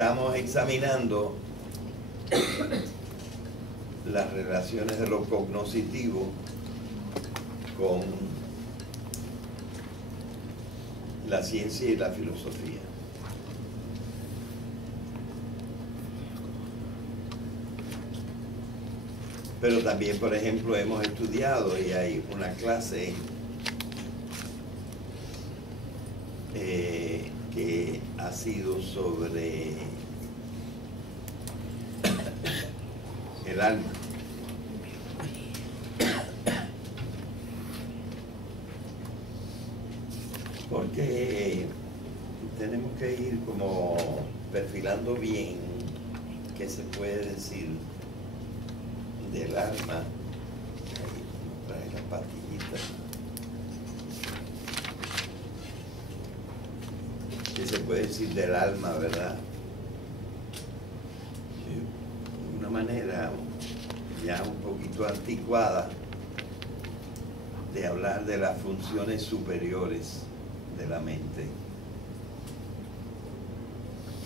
Estamos examinando las relaciones de lo cognoscitivo con la ciencia y la filosofía. Pero también, por ejemplo, hemos estudiado y hay una clase que ha sido sobre el alma. Porque tenemos que ir como perfilando bien qué se puede decir del alma. Ahí trae las pastillitas. ¿Qué se puede decir del alma, verdad? De una manera ya un poquito anticuada de hablar de las funciones superiores de la mente.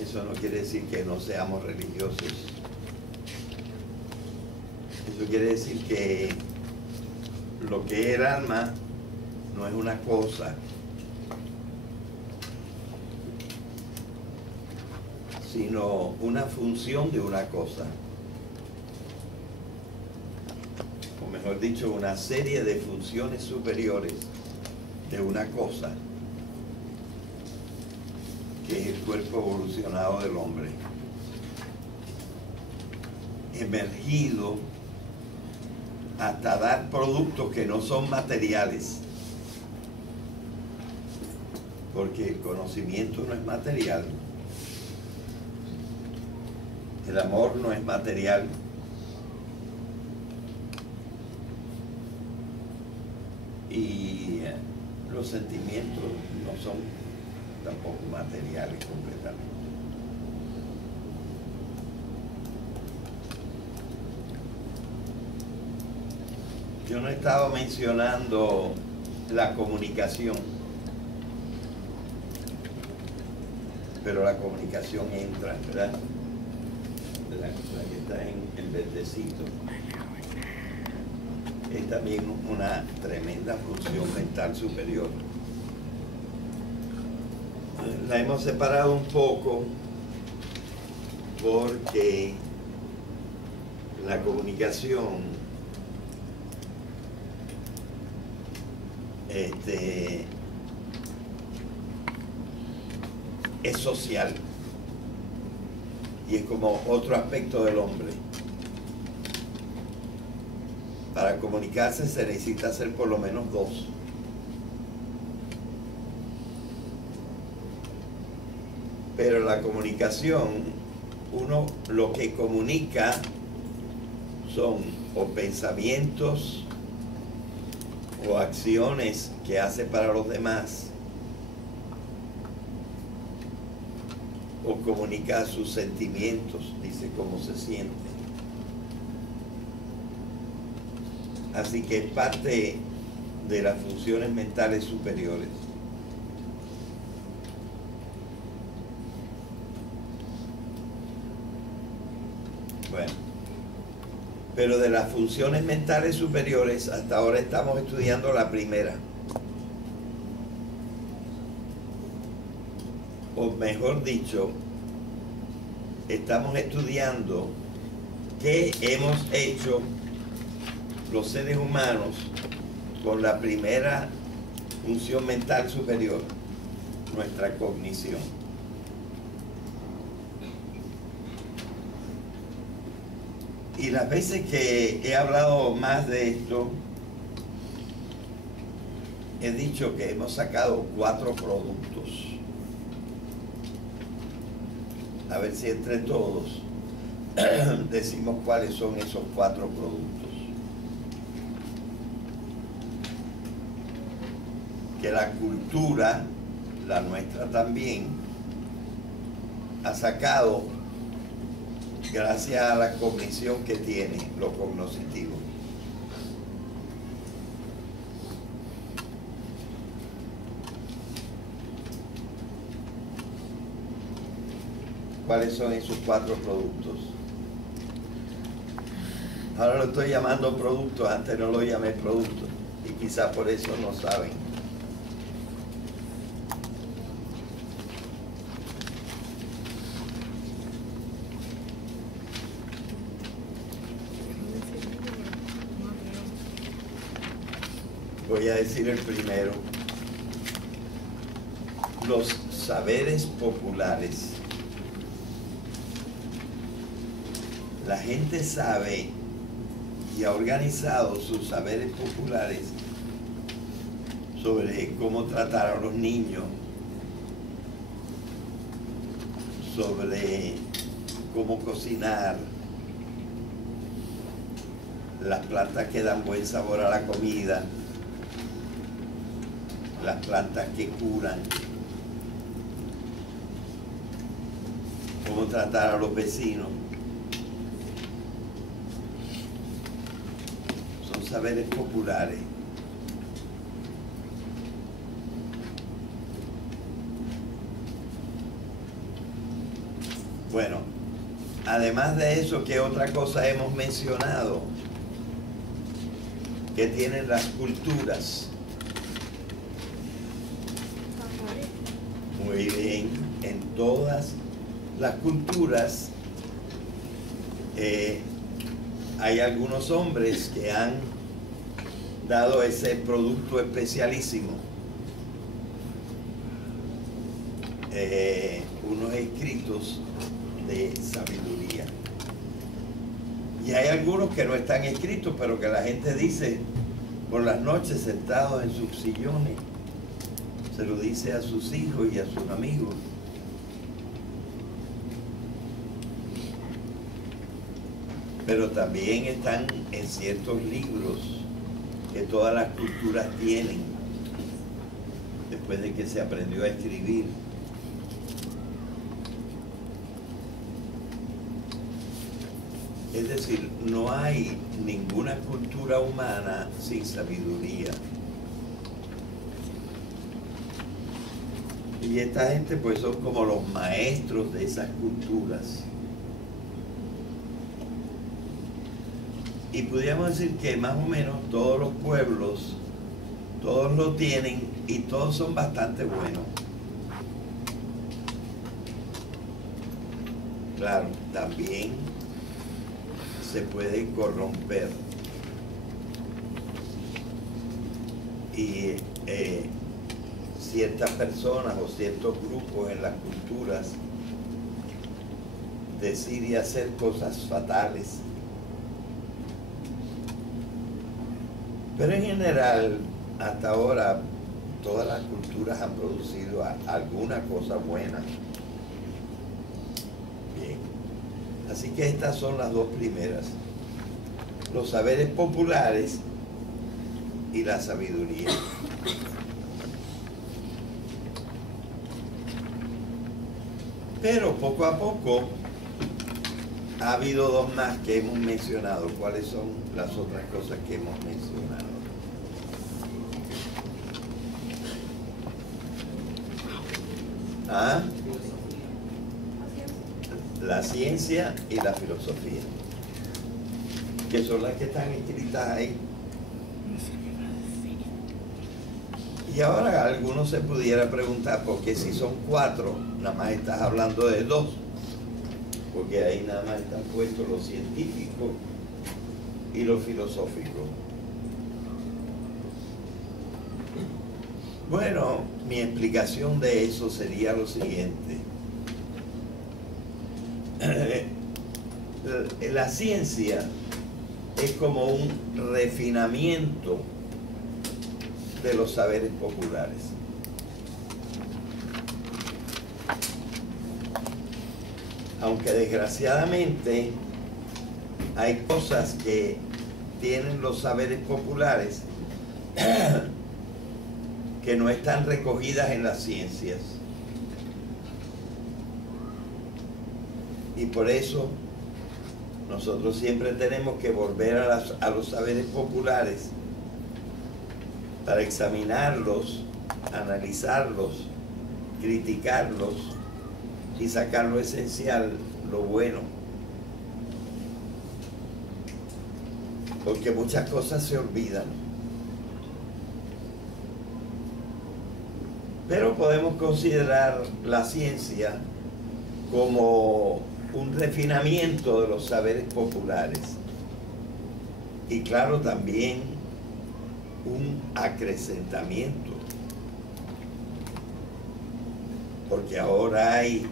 Eso no quiere decir que no seamos religiosos. Eso quiere decir que lo que es el alma no es una cosa, sino una función de una cosa. O mejor dicho, una serie de funciones superiores de una cosa, que es el cuerpo evolucionado del hombre, emergido hasta dar productos que no son materiales, porque el conocimiento no es material, el amor no es material, y los sentimientos no son tampoco materiales completamente. Yo no he estado mencionando la comunicación, pero la comunicación entra, ¿verdad? La que está en el verdecito es también una tremenda función mental superior. La hemos separado un poco porque la comunicación es social y es como otro aspecto del hombre. Para comunicarse se necesita hacer por lo menos dos. Pero la comunicación, uno lo que comunica son o pensamientos o acciones que hace para los demás, o comunica sus sentimientos, dice cómo se siente. Así que es parte de las funciones mentales superiores. Bueno, pero de las funciones mentales superiores hasta ahora estamos estudiando la primera. O mejor dicho, estamos estudiando qué hemos hecho los seres humanos con la primera función mental superior, nuestra cognición. Y las veces que he hablado más de esto, he dicho que hemos sacado 4 productos. A ver si entre todos decimos cuáles son esos 4 productos. Que la cultura, la nuestra también, ha sacado gracias a la cognición que tiene, lo cognoscitivo. cuáles son esos 4 productos. Ahora lo estoy llamando productos, antes no lo llamé productos, y quizás por eso no saben. Voy a decir el primero. Los saberes populares. La gente sabe y ha organizado sus saberes populares sobre cómo tratar a los niños, sobre cómo cocinar, las plantas que dan buen sabor a la comida, las plantas que curan, cómo tratar a los vecinos. Son saberes populares. Bueno, además de eso, ¿qué otra cosa hemos mencionado que tienen las culturas? Muy bien, en todas las culturas hay algunos hombres que han dado ese producto especialísimo, unos escritos de sabiduría. Y hay algunos que no están escritos, pero que la gente dice por las noches sentados en sus sillones. Se lo dice a sus hijos y a sus amigos. Pero también están en ciertos libros que todas las culturas tienen después de que se aprendió a escribir. Es decir, no hay ninguna cultura humana sin sabiduría. Y esta gente pues son como los maestros de esas culturas. Y podríamos decir que más o menos todos los pueblos, todos lo tienen y todos son bastante buenos. Claro, también se puede corromper. Y ciertas personas o ciertos grupos en las culturas deciden hacer cosas fatales. Pero en general, hasta ahora, todas las culturas han producido alguna cosa buena. Bien. Así que estas son las 2 primeras. Los saberes populares y la sabiduría. Pero poco a poco ha habido 2 más que hemos mencionado. ¿Cuáles son las otras cosas que hemos mencionado? ¿Ah? La ciencia y la filosofía, que son las que están escritas ahí. Y ahora algunos se pudiera preguntar, ¿por qué si son 4, nada más estás hablando de 2? Porque ahí nada más están puestos lo científico y lo filosófico. Bueno, mi explicación de eso sería lo siguiente. La ciencia es como un refinamiento de los saberes populares. Aunque desgraciadamente hay cosas que tienen los saberes populares que no están recogidas en las ciencias. Y por eso nosotros siempre tenemos que volver a los saberes populares para examinarlos, analizarlos, criticarlos, y sacar lo esencial, lo bueno. Porque muchas cosas se olvidan. Pero podemos considerar la ciencia como un refinamiento de los saberes populares. Y claro, también un acrecentamiento. Porque ahora hay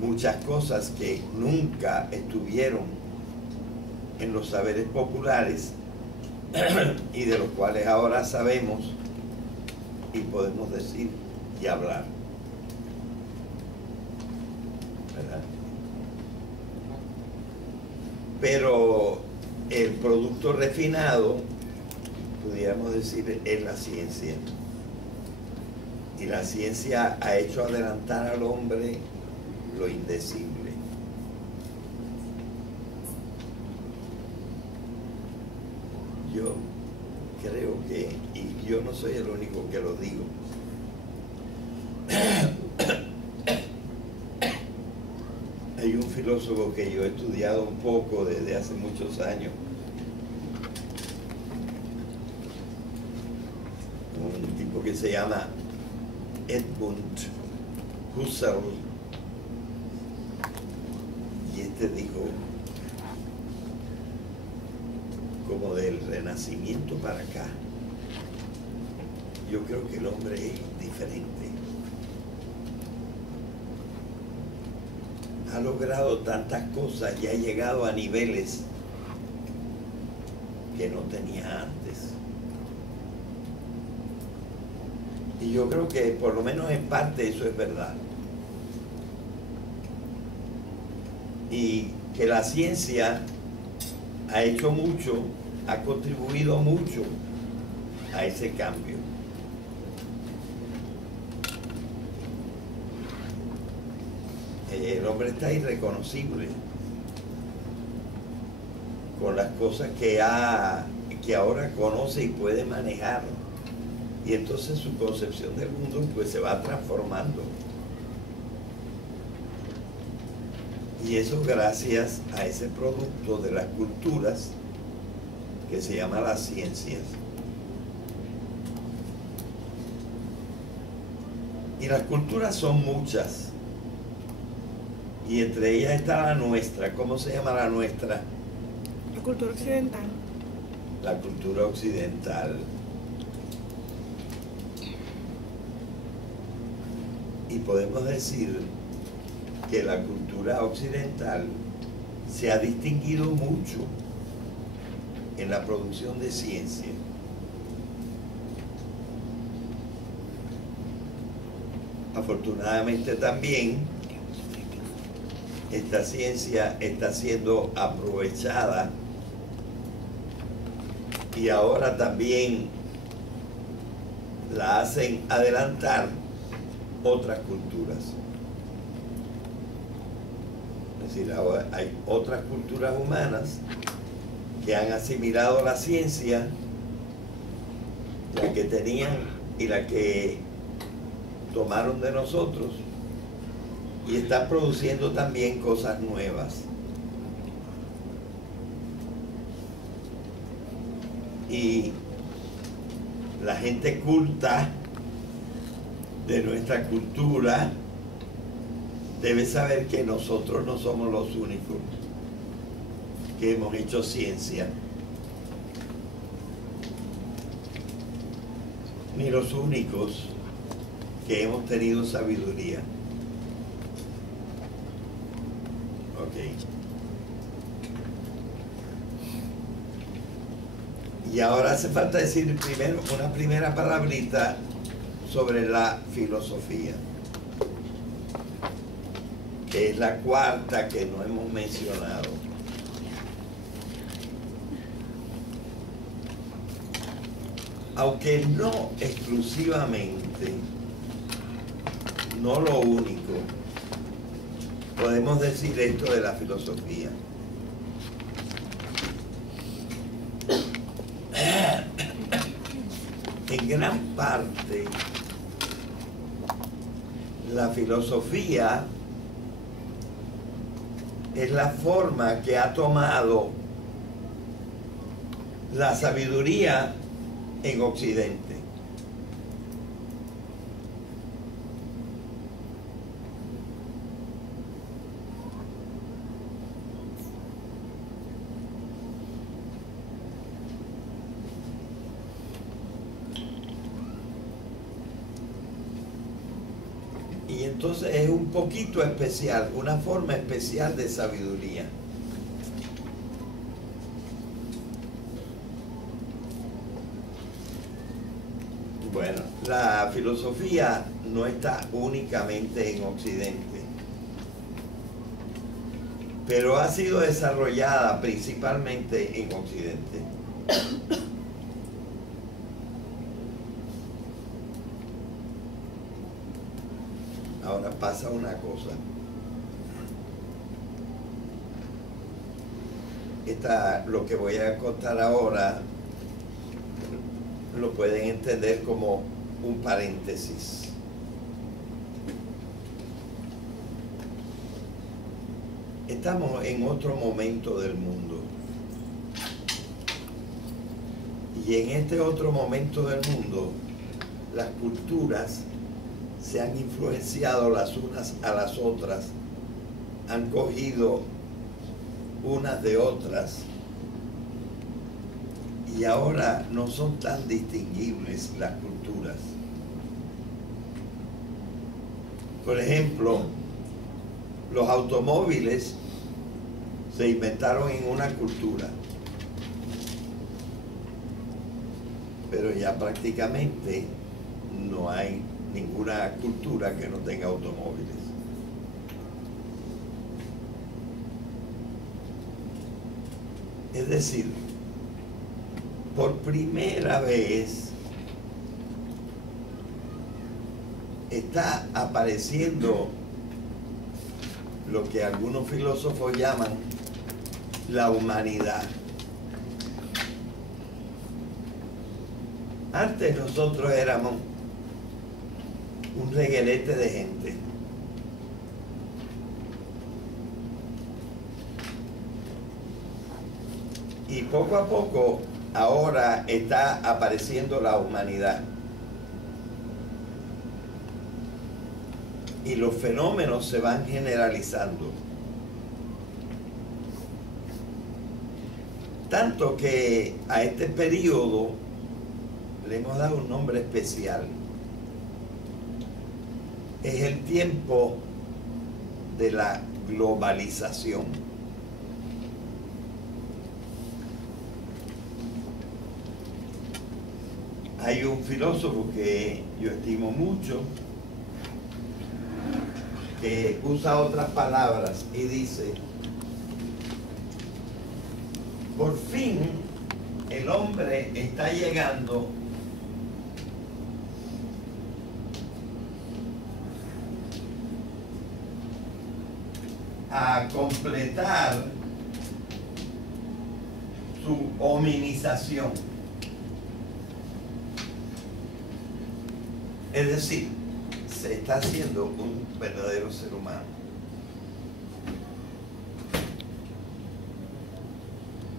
muchas cosas que nunca estuvieron en los saberes populares y de los cuales ahora sabemos y podemos decir y hablar. ¿Verdad? Pero el producto refinado, pudiéramos decir, es la ciencia. Y la ciencia ha hecho adelantar al hombre lo indecible. Yo creo que, y yo no soy el único que lo digo, hay un filósofo que yo he estudiado un poco desde hace muchos años, un tipo que se llama Edmund Husserl, y este dijo, como del Renacimiento para acá, yo creo que el hombre es diferente. Ha logrado tantas cosas y ha llegado a niveles que no tenía antes. Y yo creo que por lo menos en parte eso es verdad. Y que la ciencia ha hecho mucho, ha contribuido mucho a ese cambio. El hombre está irreconocible con las cosas que ahora conoce y puede manejar. Y entonces su concepción del mundo pues se va transformando. Y eso gracias a ese producto de las culturas que se llama las ciencias. Y las culturas son muchas. Y entre ellas está la nuestra. ¿Cómo se llama la nuestra? La cultura occidental. La cultura occidental. Y podemos decir que la cultura occidental se ha distinguido mucho en la producción de ciencia. Afortunadamente también esta ciencia está siendo aprovechada y ahora también la hacen adelantar otras culturas. Es decir, ahora hay otras culturas humanas que han asimilado la ciencia, la que tenían y la que tomaron de nosotros, y están produciendo también cosas nuevas. Y la gente culta de nuestra cultura debe saber que nosotros no somos los únicos que hemos hecho ciencia, ni los únicos que hemos tenido sabiduría. Ok. Y ahora hace falta decir primero una primera palabrita sobre la filosofía, que es la cuarta que no hemos mencionado. Aunque no exclusivamente, no lo único, podemos decir esto de la filosofía. En gran parte, la filosofía es la forma que ha tomado la sabiduría en Occidente. Y entonces es un poquito especial, una forma especial de sabiduría. Bueno, la filosofía no está únicamente en Occidente, pero ha sido desarrollada principalmente en Occidente. Ahora pasa una cosa. Lo que voy a contar ahora lo pueden entender como un paréntesis. Estamos en otro momento del mundo. Y en este otro momento del mundo, las culturas se han influenciado las unas a las otras, han cogido unas de otras y ahora no son tan distinguibles las culturas. Por ejemplo, los automóviles se inventaron en una cultura, pero ya prácticamente no hay ninguna cultura que no tenga automóviles. Es decir, por primera vez está apareciendo lo que algunos filósofos llaman la humanidad. Antes nosotros éramos un reguerete de gente. Y poco a poco ahora está apareciendo la humanidad. Y los fenómenos se van generalizando. Tanto que a este periodo le hemos dado un nombre especial. Es el tiempo de la globalización. Hay un filósofo que yo estimo mucho, que usa otras palabras y dice: por fin el hombre está llegando a completar su hominización. Es decir, se está haciendo un verdadero ser humano.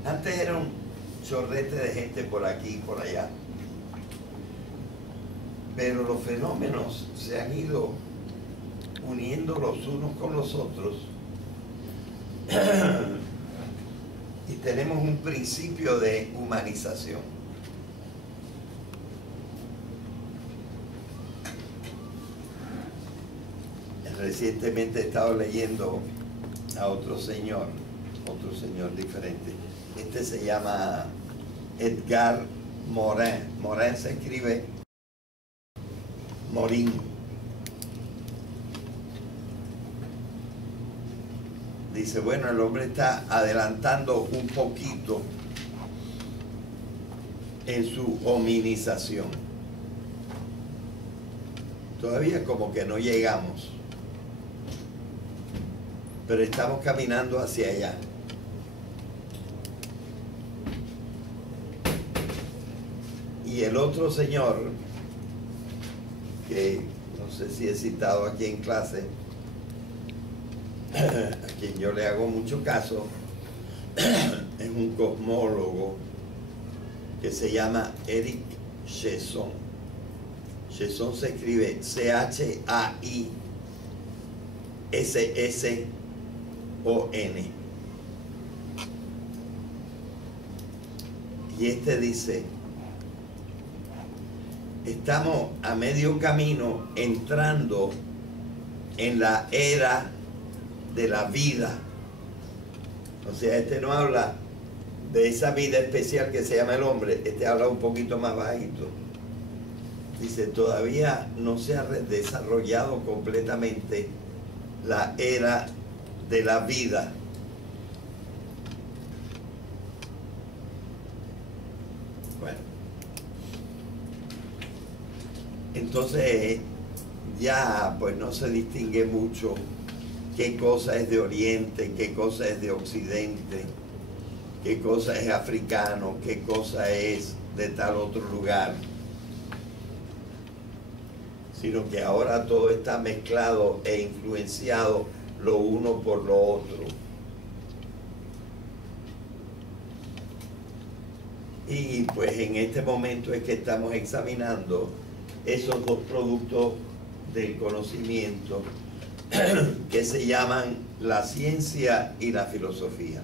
Antes era un chorrete de gente por aquí y por allá, pero los fenómenos se han ido uniendo los unos con los otros y tenemos un principio de humanización. Recientemente he estado leyendo a otro señor diferente. Este se llama Edgar Morin. Morin se escribe Morin. Dice, bueno, el hombre está adelantando un poquito en su hominización. Todavía como que no llegamos, pero estamos caminando hacia allá. Y el otro señor, que no sé si he citado aquí en clase, a quien yo le hago mucho caso, es un cosmólogo que se llama Eric Chaisson. Chaisson se escribe C-H-A-I-S-S-O-N. Y este dice: estamos a medio camino entrando en la era de la vida. O sea, este no habla de esa vida especial que se llama el hombre, este habla un poquito más bajito. Dice, todavía no se ha desarrollado completamente la era de la vida. Bueno, entonces ya pues no se distingue mucho qué cosa es de Oriente, qué cosa es de Occidente, qué cosa es africano, qué cosa es de tal otro lugar, sino que ahora todo está mezclado e influenciado lo uno por lo otro. Y pues en este momento es que estamos examinando esos dos productos del conocimiento que se llaman la ciencia y la filosofía.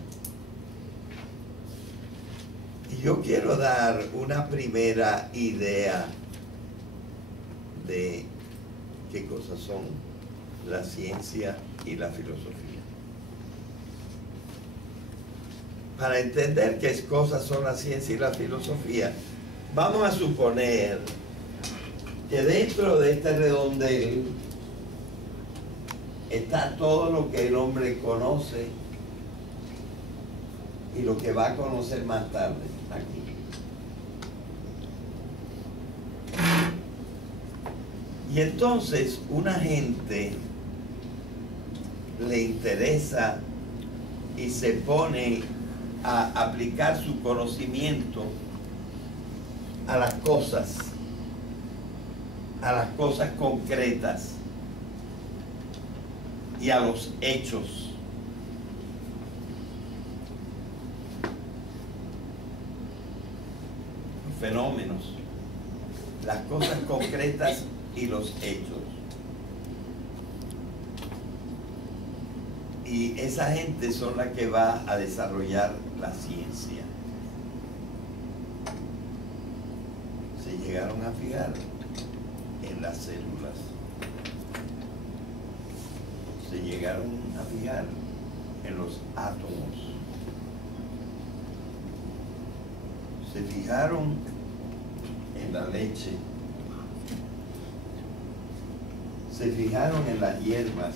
Y yo quiero dar una primera idea de qué cosas son la ciencia y la filosofía. Para entender qué cosas son la ciencia y la filosofía, vamos a suponer que dentro de este redondel está todo lo que el hombre conoce y lo que va a conocer más tarde aquí. Y entonces una gente le interesa y se pone a aplicar su conocimiento a las cosas concretas y a los hechos. Los fenómenos, las cosas concretas y los hechos. Y esa gente son las que va a desarrollar la ciencia. Se llegaron a fijar en las células. Se llegaron a fijar en los átomos. Se fijaron en la leche. Se fijaron en las hierbas.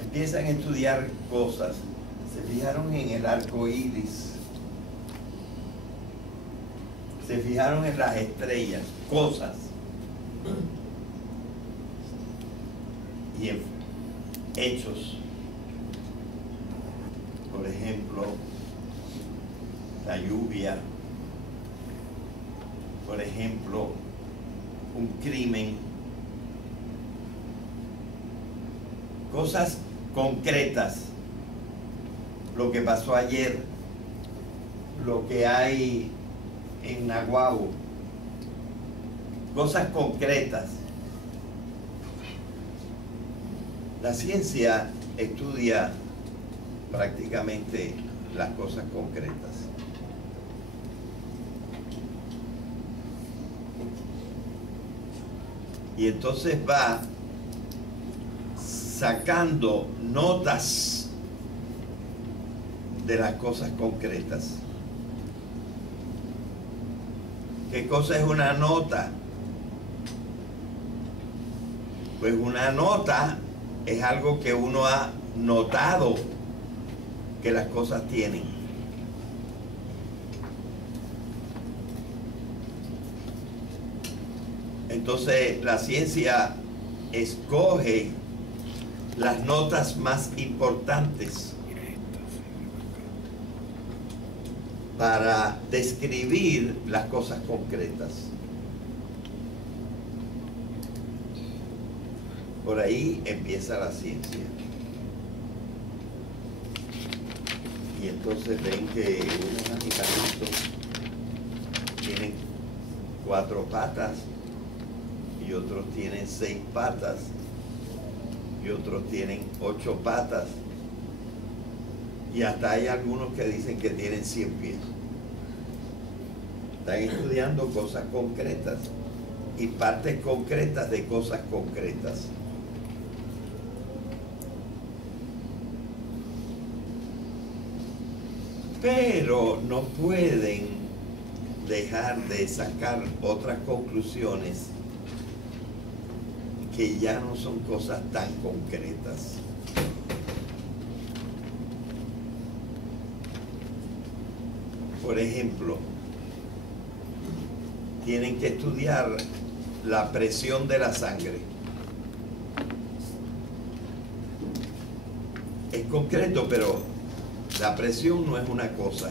Empiezan a estudiar cosas. Se fijaron en el arco iris. Se fijaron en las estrellas, cosas. Y en hechos. Por ejemplo, la lluvia. Por ejemplo, un crimen. Cosas concretas. Lo que pasó ayer. Lo que hay en Naguabo. Cosas concretas. La ciencia estudia prácticamente las cosas concretas. Y entonces va sacando notas de las cosas concretas. ¿Qué cosa es una nota? Pues una nota es algo que uno ha notado que las cosas tienen. Entonces la ciencia escoge las notas más importantes para describir las cosas concretas. Por ahí empieza la ciencia. Y entonces ven que unos animalitos tienen 4 patas y otros tienen 6 patas y otros tienen 8 patas y hasta hay algunos que dicen que tienen 100 pies. Están estudiando cosas concretas y partes concretas de cosas concretas. Pero no pueden dejar de sacar otras conclusiones que ya no son cosas tan concretas. Por ejemplo, tienen que estudiar la presión de la sangre. Es concreto, pero la presión no es una cosa.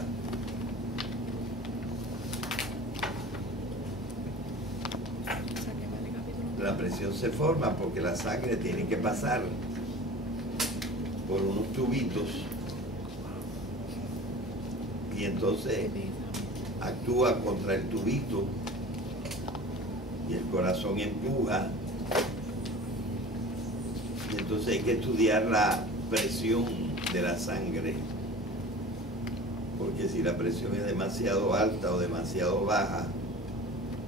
La presión se forma porque la sangre tiene que pasar por unos tubitos y entonces actúa contra el tubito y el corazón empuja y entonces hay que estudiar la presión de la sangre, porque si la presión es demasiado alta o demasiado baja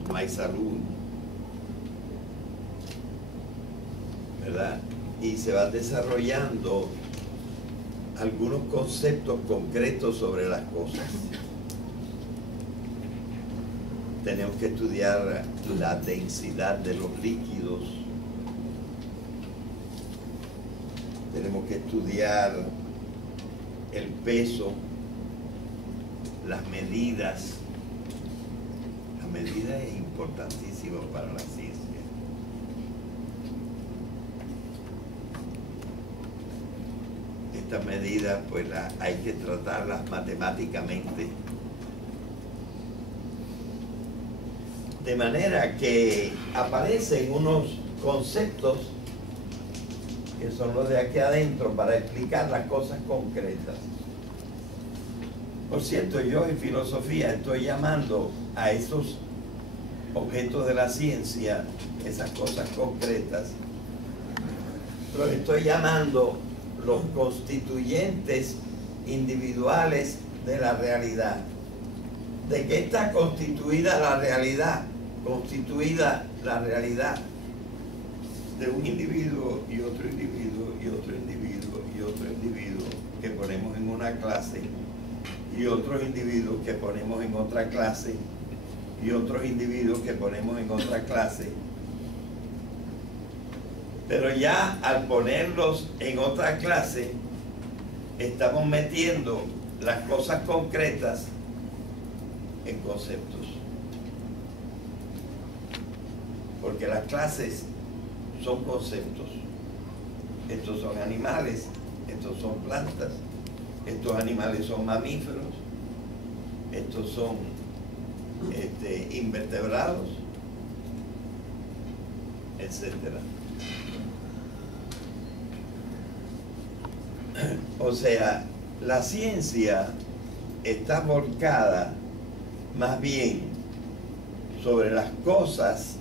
no hay salud, ¿verdad? Y se van desarrollando algunos conceptos concretos sobre las cosas. Tenemos que estudiar la densidad de los líquidos. Tenemos que estudiar el peso, las medidas. La medida es importantísima para la ciencia. Estas medidas pues hay que tratarlas matemáticamente, de manera que aparecen unos conceptos que son los de aquí adentro para explicar las cosas concretas. Por cierto, yo en filosofía estoy llamando a esos objetos de la ciencia, esas cosas concretas, los estoy llamando los constituyentes individuales de la realidad. ¿De qué está constituida la realidad? Constituida la realidad de un individuo y otro individuo y otro individuo y otro individuo que ponemos en una clase y otros individuos que ponemos en otra clase y otros individuos que ponemos en otra clase. Pero ya al ponerlos en otra clase, estamos metiendo las cosas concretas en conceptos. Porque las clases son conceptos. Estos son animales, estos son plantas, estos animales son mamíferos, estos son invertebrados, etcétera. O sea, la ciencia está volcada más bien sobre las cosas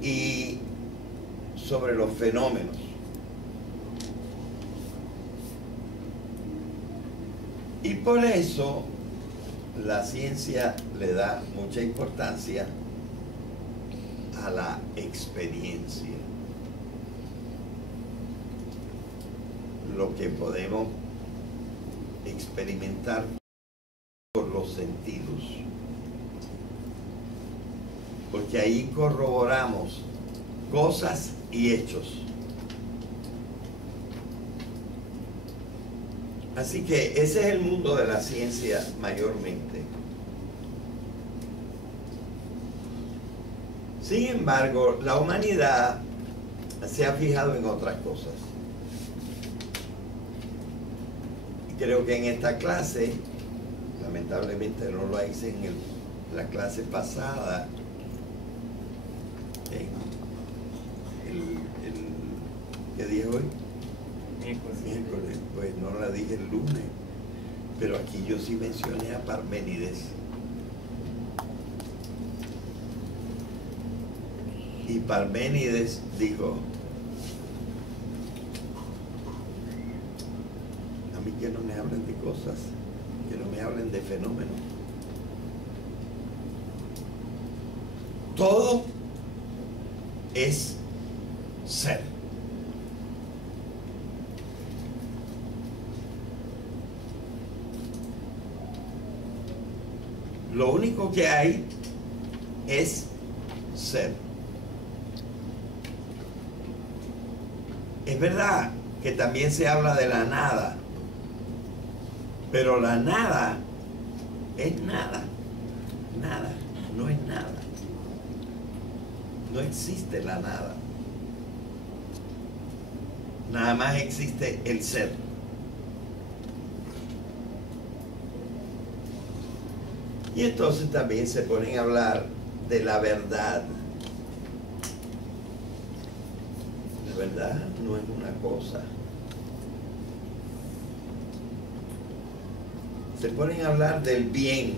y sobre los fenómenos. Y por eso la ciencia le da mucha importancia a la experiencia. Lo que podemos experimentar por los sentidos, porque ahí corroboramos cosas y hechos. Así que ese es el mundo de la ciencia mayormente. Sin embargo, la humanidad se ha fijado en otras cosas. Creo que en esta clase, lamentablemente no lo hice en la clase pasada, ¿qué día es hoy? Miércoles. Miércoles. Pues no la dije el lunes. Pero aquí yo sí mencioné a Parménides. Y Parménides dijo, a mí que no me hablen de cosas, que no me hablen de fenómenos. Todo es ser. Lo único que hay es ser. Es verdad que también se habla de la nada, pero la nada es nada. Nada, no es nada. No existe la nada. Nada más existe el ser. Y entonces también se ponen a hablar de la verdad. La verdad no es una cosa. Se ponen a hablar del bien.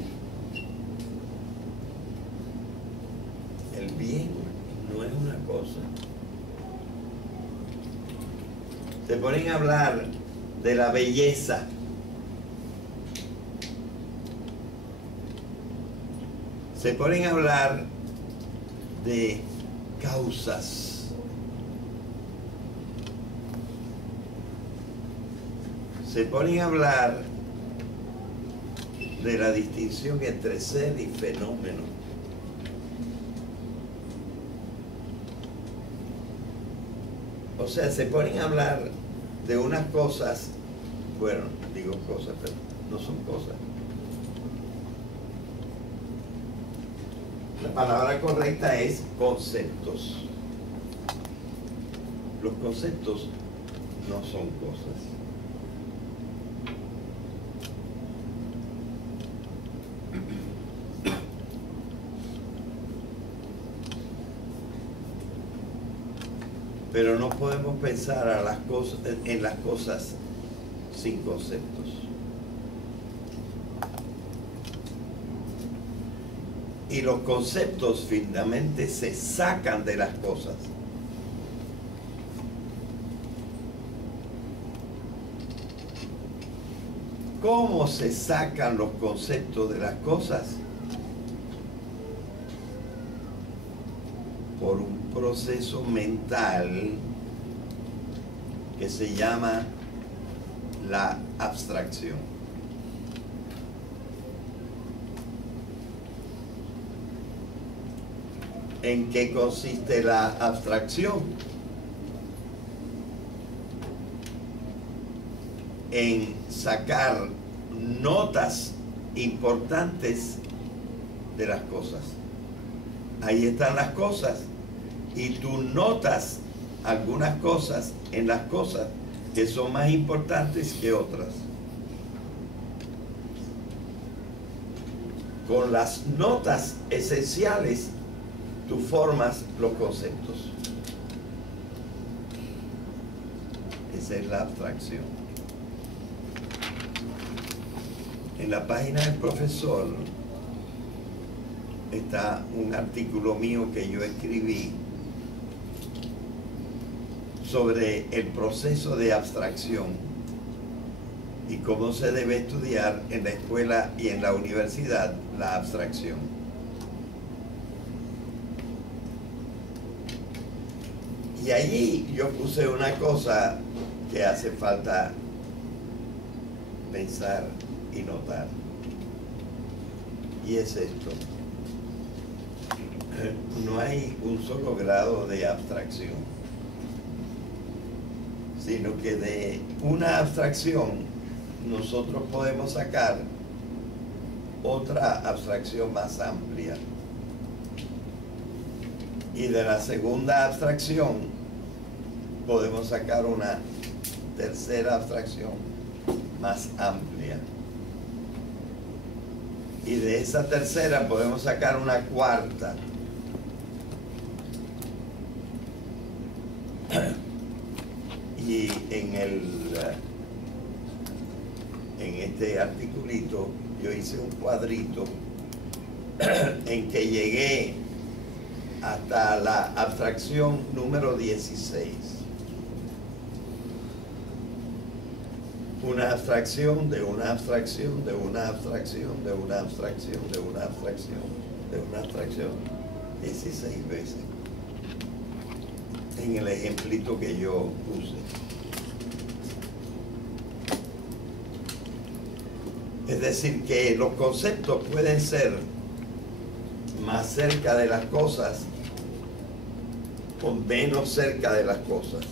El bien no es una cosa. Se ponen a hablar de la belleza. Se ponen a hablar de causas. Se ponen a hablar de la distinción entre ser y fenómeno. O sea, se ponen a hablar de unas cosas, bueno, digo cosas, pero no son cosas. La palabra correcta es conceptos. Los conceptos no son cosas. Pero no podemos pensar en las cosas sin conceptos. Y los conceptos finalmente se sacan de las cosas. ¿Cómo se sacan los conceptos de las cosas? Por un proceso mental que se llama la abstracción. ¿En qué consiste la abstracción? En sacar notas importantes de las cosas. Ahí están las cosas y tú notas algunas cosas en las cosas que son más importantes que otras. Con las notas esenciales tú formas los conceptos. Esa es la abstracción. En la página del profesor está un artículo mío que yo escribí sobre el proceso de abstracción y cómo se debe estudiar en la escuela y en la universidad la abstracción. Y allí yo puse una cosa que hace falta pensar y notar. Y es esto. No hay un solo grado de abstracción, sino que de una abstracción nosotros podemos sacar otra abstracción más amplia. Y de la segunda abstracción podemos sacar una tercera abstracción más amplia. Y de esa tercera podemos sacar una cuarta. Y en este articulito yo hice un cuadrito en que llegué hasta la abstracción número 16. Una abstracción de una abstracción de una abstracción de una abstracción de una abstracción de una abstracción 16 veces en el ejemplito que yo puse. Es decir, que los conceptos pueden ser más cerca de las cosas o menos cerca de las cosas.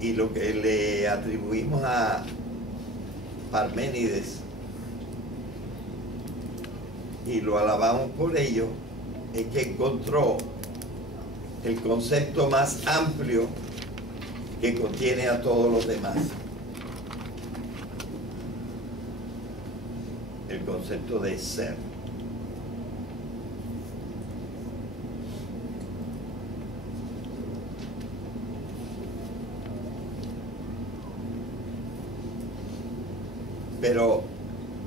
Y lo que le atribuimos a Parménides y lo alabamos por ello es que encontró el concepto más amplio que contiene a todos los demás. El concepto de ser. Pero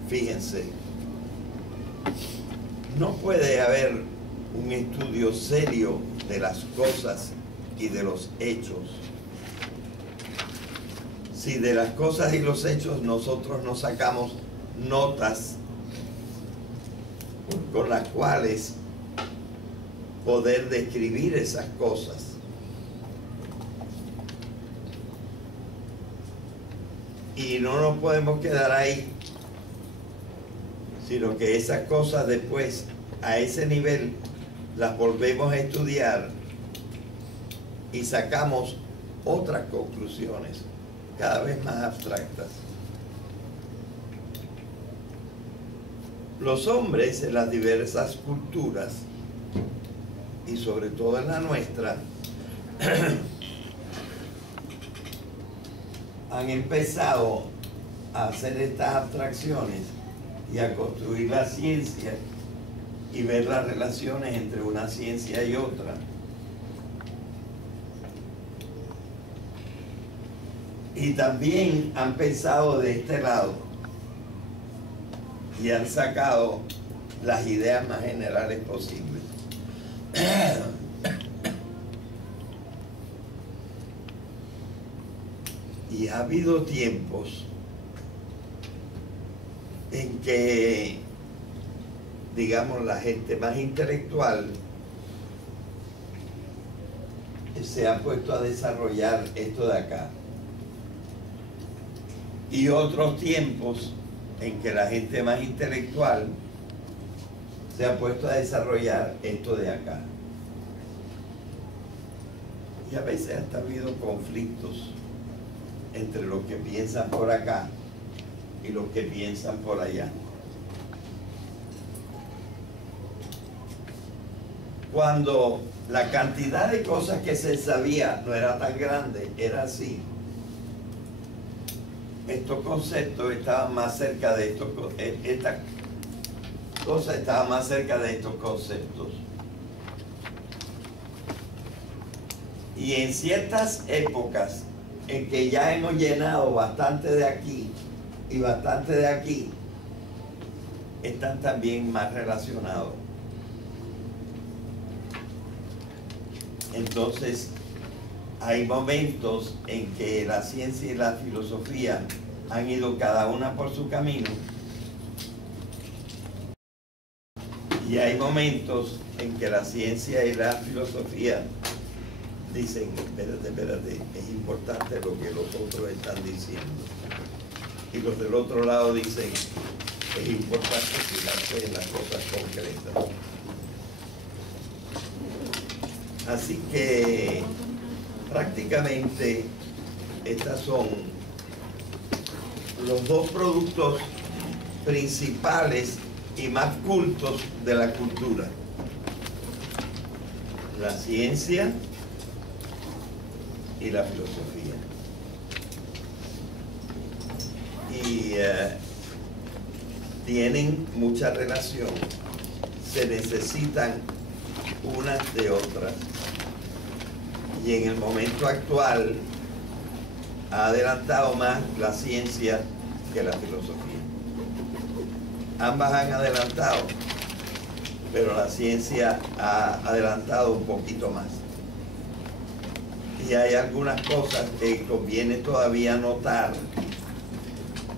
fíjense, no puede haber un estudio serio de las cosas y de los hechos si de las cosas y los hechos nosotros no sacamos notas con las cuales poder describir esas cosas. Y no nos podemos quedar ahí, sino que esas cosas después, a ese nivel, las volvemos a estudiar y sacamos otras conclusiones, cada vez más abstractas. Los hombres en las diversas culturas, y sobre todo en la nuestra, han empezado a hacer estas abstracciones y a construir la ciencia y ver las relaciones entre una ciencia y otra. Y también han pensado de este lado y han sacado las ideas más generales posibles. Y ha habido tiempos en que, digamos, la gente más intelectual se ha puesto a desarrollar esto de acá. Y otros tiempos en que la gente más intelectual se ha puesto a desarrollar esto de acá. Y a veces hasta ha habido conflictos entre los que piensan por acá y los que piensan por allá. Cuando la cantidad de cosas que se sabía no era tan grande, era así. Estos conceptos estaban más cerca de estos, estas cosas estaban más cerca de estos conceptos. Y en ciertas épocas en que ya hemos llenado bastante de aquí y bastante de aquí, están también más relacionados. Entonces, hay momentos en que la ciencia y la filosofía han ido cada una por su camino, y hay momentos en que la ciencia y la filosofía dicen, espérate, es importante lo que los otros están diciendo. Y los del otro lado dicen, es importante fijarse en las cosas concretas. Así que prácticamente estas son los dos productos principales y más cultos de la cultura: la ciencia y la filosofía. Y tienen mucha relación, se necesitan unas de otras. Y en el momento actual ha adelantado más la ciencia que la filosofía. Ambas han adelantado, pero la ciencia ha adelantado un poquito más. Y hay algunas cosas que conviene todavía notar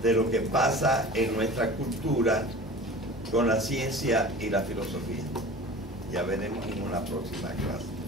de lo que pasa en nuestra cultura con la ciencia y la filosofía. Ya veremos en una próxima clase.